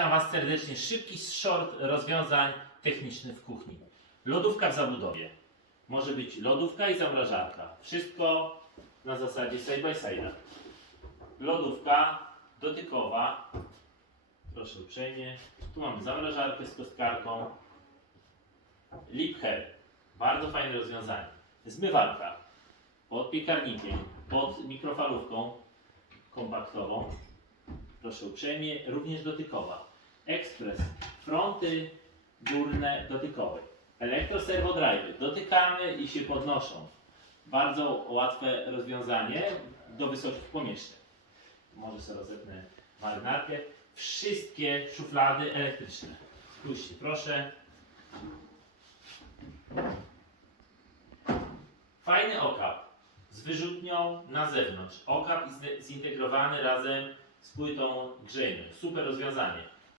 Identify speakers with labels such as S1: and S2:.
S1: Witam Was serdecznie. Szybki short rozwiązań technicznych w kuchni. Lodówka w zabudowie. Może być lodówka i zamrażarka. Wszystko na zasadzie side by side. Lodówka dotykowa. Proszę uprzejmie. Tu mamy zamrażarkę z kostkarką. Lip hair. Bardzo fajne rozwiązanie. Zmywarka. Pod piekarnikiem, pod mikrofalówką kompaktową. Proszę uprzejmie, również dotykowa. Ekspres, fronty górne dotykowe. Elektro servo drive, dotykamy i się podnoszą. Bardzo łatwe rozwiązanie do wysokich pomieszczeń. Może sobie rozepnę marynarkę. Wszystkie szuflady elektryczne. Spójrzcie, proszę. Fajny okap z wyrzutnią na zewnątrz. Okap zintegrowany razem z płytą grzejną. Super rozwiązanie.